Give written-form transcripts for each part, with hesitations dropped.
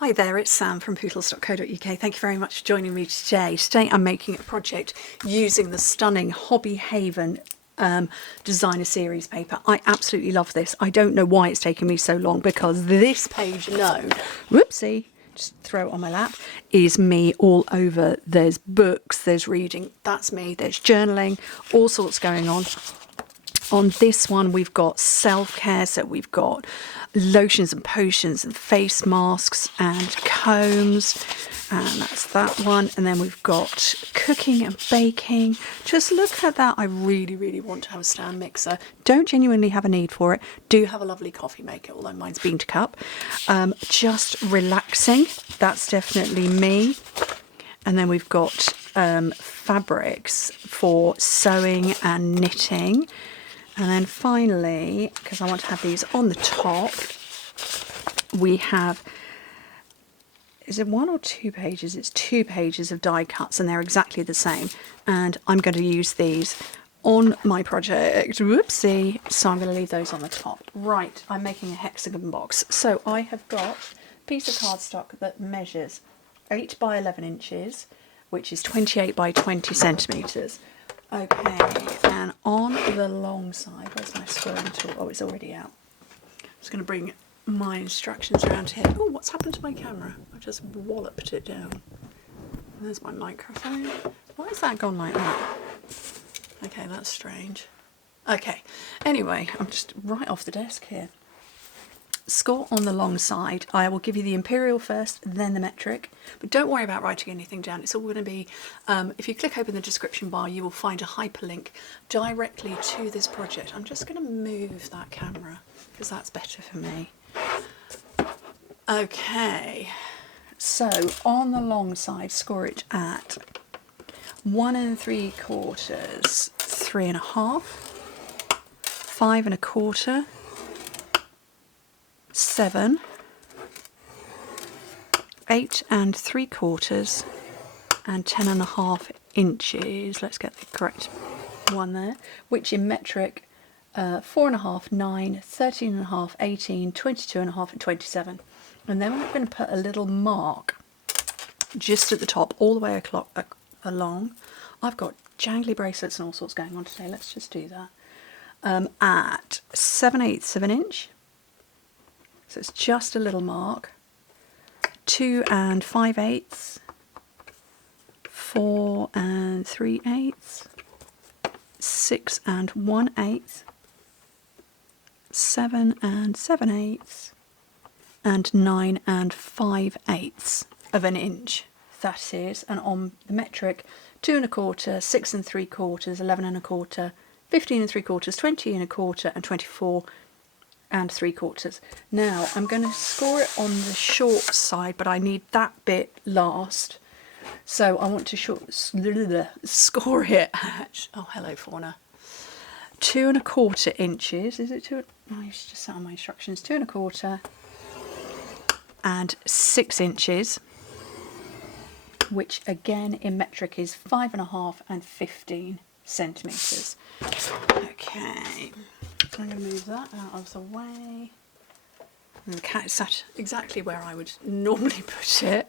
Hi there, it's Sam from Pootles.co.uk. Thank you very much for joining me today. Today I'm making a project using the stunning Hobby Haven designer series paper. I absolutely love this. I don't know why it's taken me so long because this page alone, whoopsie, just throw it on my lap, is me all over. There's books, there's reading, that's me, there's journaling, all sorts going on. On this one, we've got self-care, so we've got lotions and potions and face masks and combs, and that's that one. And then we've got cooking and baking. Just look at that. I really, really want to have a stand mixer. Don't genuinely have a need for it. Do have a lovely coffee maker, although mine's bean to cup. Just relaxing. That's definitely me. And then we've got fabrics for sewing and knitting. And then finally, because I want to have these on the top, we have, is it 1 or 2 pages? It's 2 pages of die cuts and they're exactly the same. And I'm going to use these on my project. Whoopsie. So I'm going to leave those on the top. Right, I'm making a hexagon box. So I have got a piece of cardstock that measures 8 by 11 inches, which is 28 by 20 centimetres. Okay, and on the long side, where's my squaring tool? Oh, it's already out. I'm just going to bring my instructions around here. Oh, what's happened to my camera? I just walloped it down. There's my microphone. Why has that gone like that? Okay, that's strange. Okay, anyway, I'm just right off the desk here. Score on the long side. I will give you the imperial first, then the metric, but don't worry about writing anything down. It's all going to be, if you click open the description bar, you will find a hyperlink directly to this project. I'm just going to move that camera because that's better for me. Okay, so on the long side, score it at 1 3/4, 3 1/2, 5 1/4, 7, 8 3/4, and 10 1/2 inches. Let's get the correct one there, which in metric 4 1/2, 9, 13 1/2, 18, 22 1/2, and 27. And then we're going to put a little mark just at the top, all the way along. I've got jangly bracelets and all sorts going on today. Let's just do that. At 7/8 of an inch. So it's just a little mark. 2 5/8, 4 3/8, 6 1/8, 7 7/8, and 9 5/8 of an inch. That is, and on the metric, 2 1/4, 6 3/4, 11 1/4, 15 3/4, 20 1/4, and 24 3/4. Now I'm going to score it on the short side, but I need that bit last. So I want to score it at, oh hello fauna, 2 1/4 inches. Is it 2? Oh, you should just set on my instructions. 2 1/4 and 6 inches, which again in metric is 5 1/2 and 15 centimetres. Okay. I'm going to move that out of the way. And the cat is sat exactly where I would normally put it.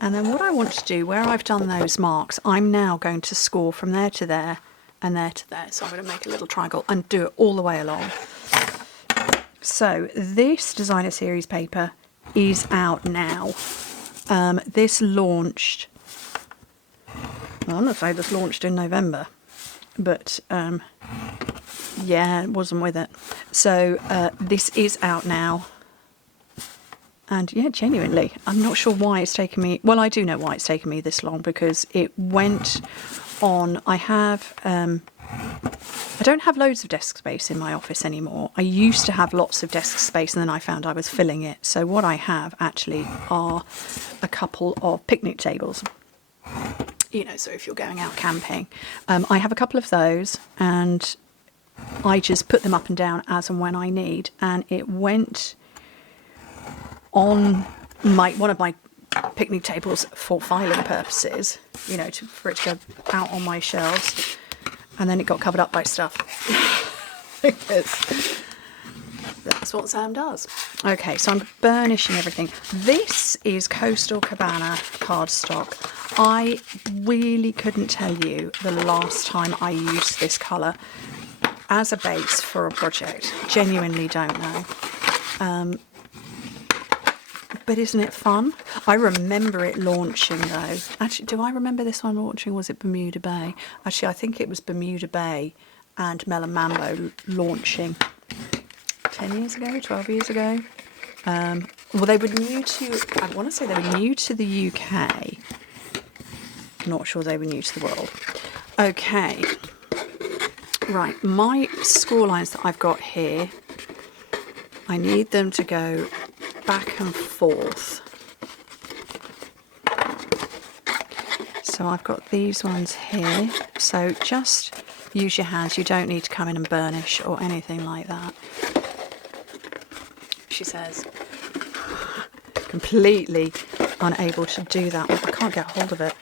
And then what I want to do, where I've done those marks, I'm now going to score from there to there and there to there. So I'm going to make a little triangle and do it all the way along. So this designer series paper is out now. This launched, well, I'm not saying this launched in November, but yeah, it wasn't with it. So this is out now. And yeah, genuinely, I'm not sure why it's taken me, well, I do know why it's taken me this long, because it went on, I don't have loads of desk space in my office anymore. I used to have lots of desk space and then I found I was filling it. So what I have actually are a couple of picnic tables. You know, so if you're going out camping, I have a couple of those and I just put them up and down as and when I need, and it went on one of my picnic tables for filing purposes, you know, for it to go out on my shelves, and then it got covered up by stuff. Because that's That's what Sam does. Okay, so I'm burnishing everything. This is Coastal Cabana cardstock. I really couldn't tell you the last time I used this colour as a base for a project. Genuinely don't know. But isn't it fun? I remember it launching though. Actually, do I remember this one launching? Was it Bermuda Bay? Actually, I think it was Bermuda Bay and Melon Mambo launching 10 years ago, 12 years ago. Well, they were new to, I want to say they were new to the UK. Not sure they were new to the world. Okay. Right, my score lines that I've got here, I need them to go back and forth. So I've got these ones here. So just use your hands. You don't need to come in and burnish or anything like that. She says, completely unable to do that. I can't get hold of it.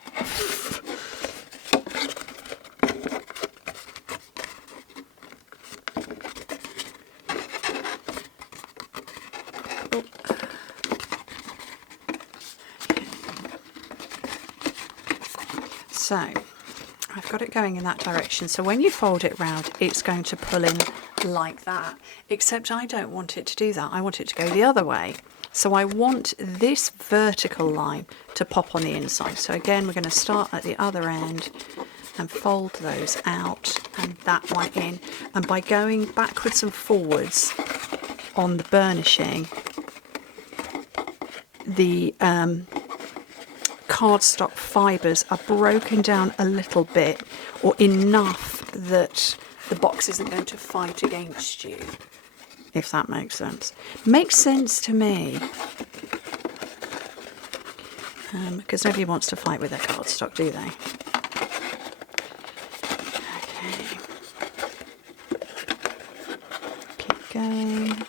So I've got it going in that direction. So when you fold it round, it's going to pull in like that. Except I don't want it to do that. I want it to go the other way. So I want this vertical line to pop on the inside. So again, we're going to start at the other end and fold those out and that one in. And by going backwards and forwards on the burnishing, the cardstock fibres are broken down a little bit, or enough that the box isn't going to fight against you, if that makes sense. Makes sense to me, because nobody wants to fight with their cardstock, do they? Okay. Keep going.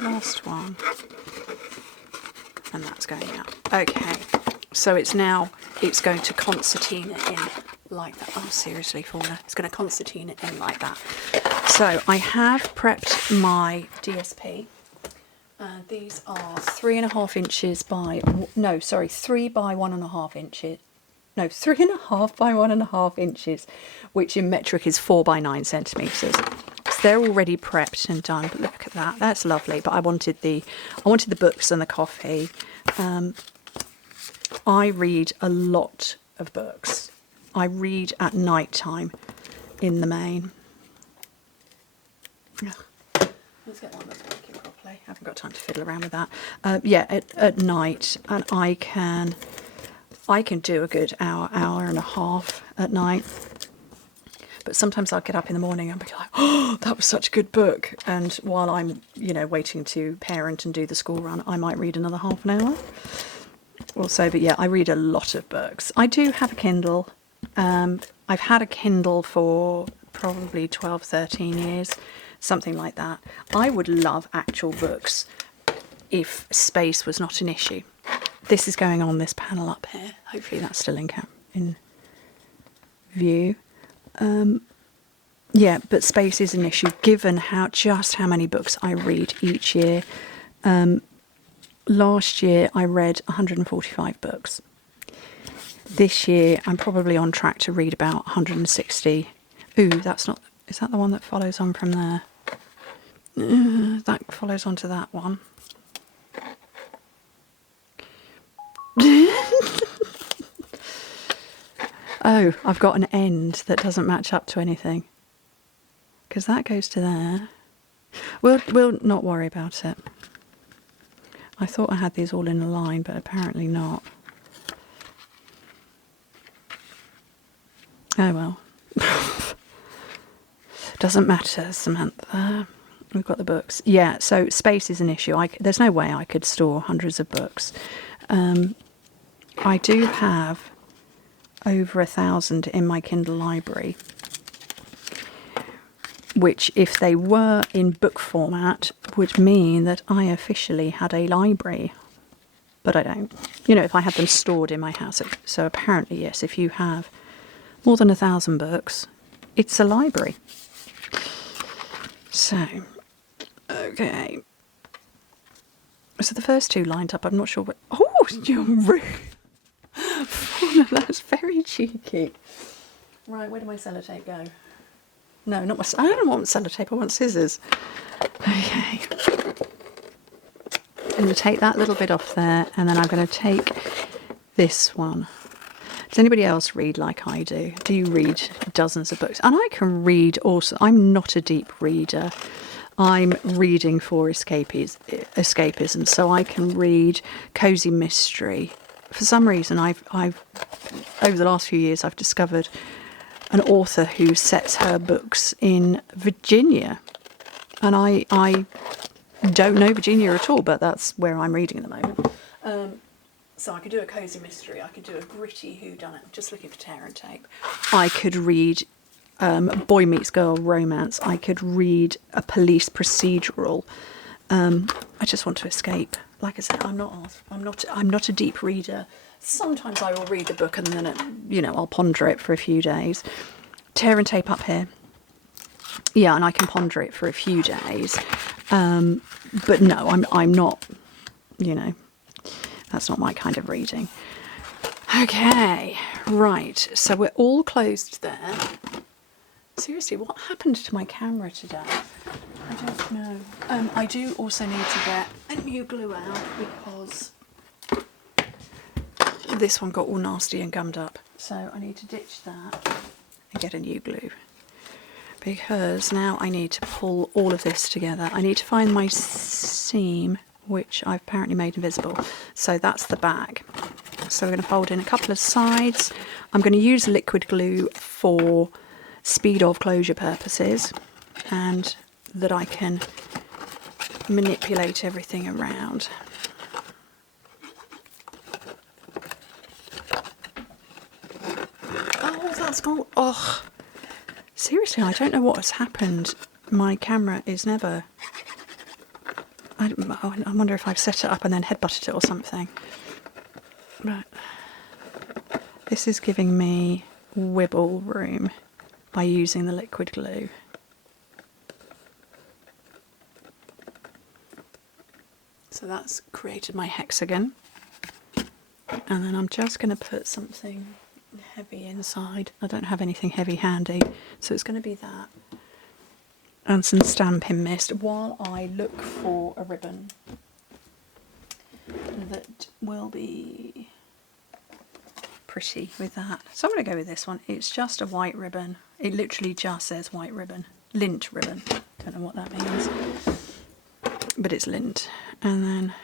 Last one, and that's going out. Okay, so it's going to concertina in like that. Oh, seriously, Fauna, it's going to concertina in like that. So I have prepped my DSP. These are 3.5 inches by 3 by 1.5 inches. No, 3.5 by 1.5 inches, which in metric is 4 by 9 centimeters. They're already prepped and done, but look at that. That's lovely. But I wanted the books and the coffee. I read a lot of books. I read at night time in the main. Let's get one that's working properly. I haven't got time to fiddle around with that. Yeah, at night, and I can do a good hour and a half at night. But sometimes I'll get up in the morning and be like, oh, that was such a good book. And while I'm, waiting to parent and do the school run, I might read another half an hour or so. But yeah, I read a lot of books. I do have a Kindle. I've had a Kindle for probably 12, 13 years, something like that. I would love actual books if space was not an issue. This is going on this panel up here. Hopefully that's still in view. Yeah, but space is an issue given just how many books I read each year. Last year I read 145 books. This year I'm probably on track to read about 160. Ooh, is that the one that follows on from there? That follows on to that one. Oh, I've got an end that doesn't match up to anything. Because that goes to there. We'll not worry about it. I thought I had these all in a line, but apparently not. Oh well. Doesn't matter, Samantha. We've got the books. Yeah, so space is an issue. There's no way I could store hundreds of books. I do have over 1,000 in my Kindle library, which, if they were in book format, would mean that I officially had a library. but I don't. You know, if I had them stored in my house. So apparently, yes, if you have more than 1,000 books, it's a library. So, okay. So the first two lined up, I'm not sure what... Oh, you're rude. Oh, no, that's very cheeky. Right, where did my sellotape go? No, not my... I don't want sellotape, I want scissors. Okay. I'm going to take that little bit off there, and then I'm going to take this one. Does anybody else read like I do? Do you read dozens of books? And I can read also. I'm not a deep reader. I'm reading for escapism, so I can read cozy mystery. For some reason, I've over the last few years, I've discovered an author who sets her books in Virginia, and I don't know Virginia at all, but that's where I'm reading at the moment. So I could do a cozy mystery, I could do a gritty whodunit, I'm just looking for tear and tape. I could read boy meets girl romance. I could read a police procedural. I just want to escape. Like I said, I'm not a deep reader. Sometimes I will read the book and then I'll ponder it for a few days. Tear and tape up here. Yeah, and I can ponder it for a few days. But no, I'm not. That's not my kind of reading. Okay, right. So we're all closed there. Seriously, what happened to my camera today? I don't know. I do also need to get a new glue out because this one got all nasty and gummed up. So I need to ditch that and get a new glue. Because now I need to pull all of this together. I need to find my seam, which I've apparently made invisible. So that's the bag. So we're going to fold in a couple of sides. I'm going to use liquid glue for speed of closure purposes, and that I can manipulate everything around. Oh, that's gone. Oh, seriously, I don't know what has happened. My camera is never... I wonder if I've set it up and then headbutted it or something. But this is giving me wibble room by using the liquid glue. So that's created my hexagon. And then I'm just going to put something heavy inside. I don't have anything heavy handy, so it's going to be that. And some Stampin' Mist while I look for a ribbon that will be pretty with that. So I'm going to go with this one. It's just a white ribbon. It literally just says white ribbon. Lint ribbon. Don't know what that means. But it's lint. And then...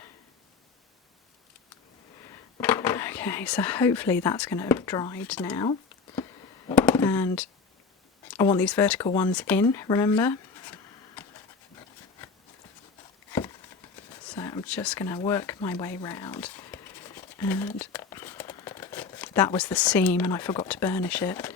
Okay, so hopefully that's going to have dried now. And I want these vertical ones in, remember? So I'm just going to work my way round. And that was the seam and I forgot to burnish it.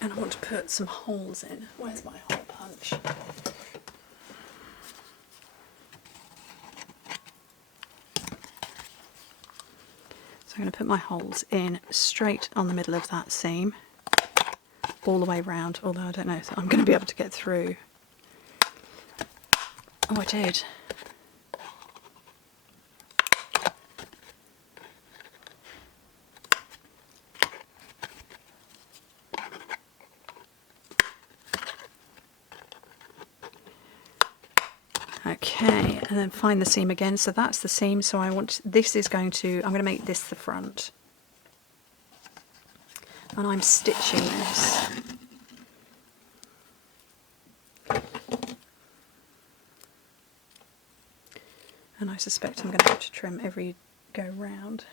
And I want to put some holes in. Where's my hole punch? I'm going to put my holes in straight on the middle of that seam, all the way round, although I don't know if I'm going to be able to get through. Oh, I did. Okay, and then find the seam again. So that's the seam. So I want, this is going to, I'm going to make this the front. And I'm stitching this. And I suspect I'm going to have to trim every go round.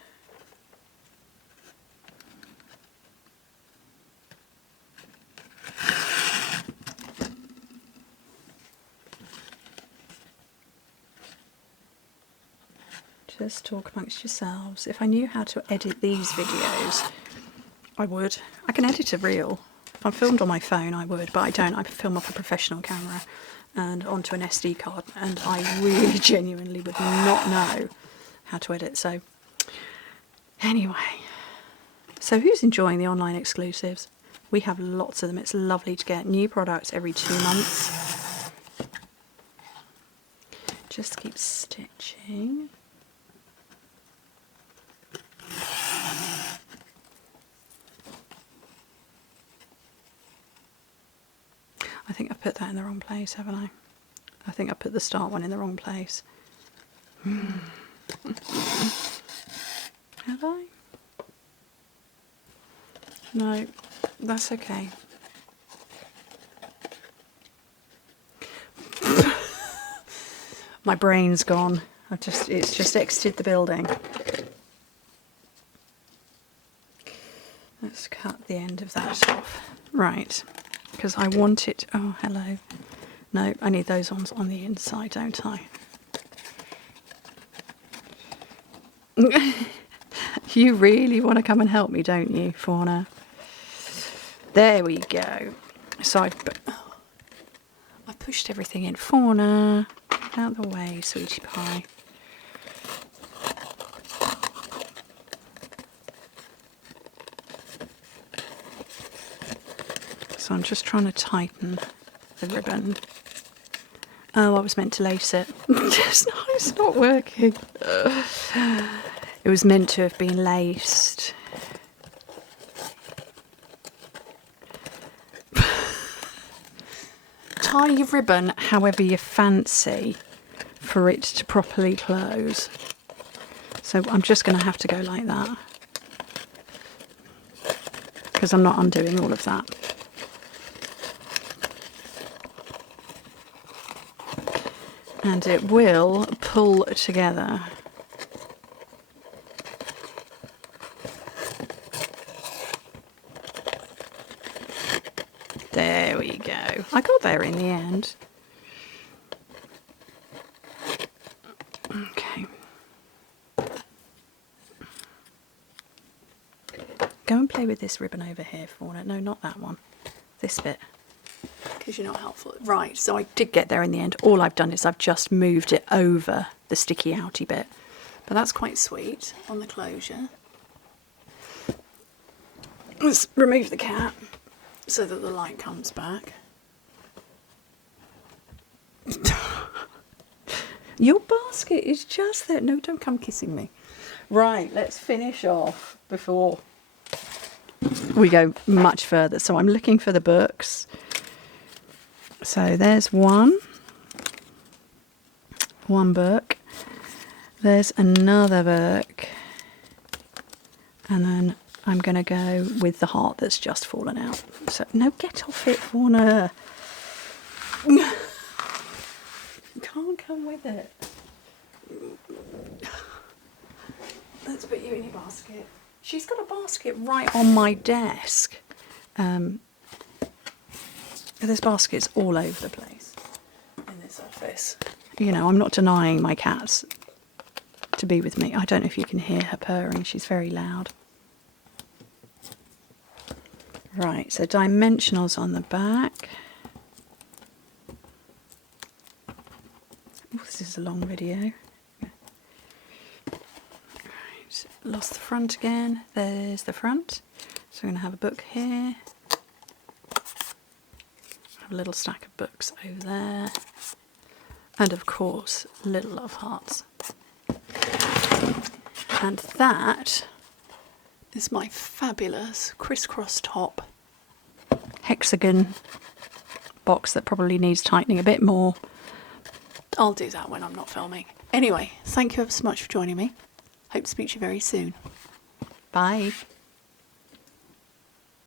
Just talk amongst yourselves. If I knew how to edit these videos, I would. I can edit a reel, If I filmed on my phone, I would, but I don't. I film off a professional camera and onto an SD card, and I really genuinely would not know how to edit. So anyway, so who's enjoying the online exclusives? We have lots of them. It's lovely to get new products every 2 months. Just keep stitching. I think I've put that in the wrong place, haven't I? I think I put the start one in the wrong place. Have I? No, that's okay. My brain's gone. It's just exited the building. Let's cut the end of that off. Right, because I want it. Oh, hello. No, I need those ones on the inside, don't I? You really want to come and help me, don't you, Fauna? There we go. So I pushed everything in. Fauna, out the way, sweetie pie. So I'm just trying to tighten the ribbon. Oh, I was meant to lace it. It's not working. It was meant to have been laced. Tie your ribbon however you fancy for it to properly close. So I'm just going to have to go like that, because I'm not undoing all of that. And it will pull together. There we go. I got there in the end. Okay. Go and play with this ribbon over here, Fauna. No, not that one. This bit. Because you're not helpful. Right, so I did get there in the end. All I've done is I've just moved it over the sticky outy bit. But that's quite sweet on the closure. Let's remove the cap so that the light comes back. Your basket is just there. No, don't come kissing me. Right, let's finish off before we go much further. So I'm looking for the books. So there's one book, there's another book, and then I'm going to go with the heart that's just fallen out. So, no, get off it, Fauna. You can't come with it. Let's put you in your basket. She's got a basket right on my desk. There's baskets all over the place in this office. You know, I'm not denying my cats to be with me. I don't know if you can hear her purring. She's very loud. Right, so dimensionals on the back. Oh, this is a long video. Right, lost the front again. There's the front. So we're going to have a book here. A little stack of books over there, and of course little love hearts. And that is my fabulous crisscross top hexagon box that probably needs tightening a bit more. I'll do that when I'm not filming. Anyway, thank you ever so much for joining me. Hope to speak to you very soon. Bye.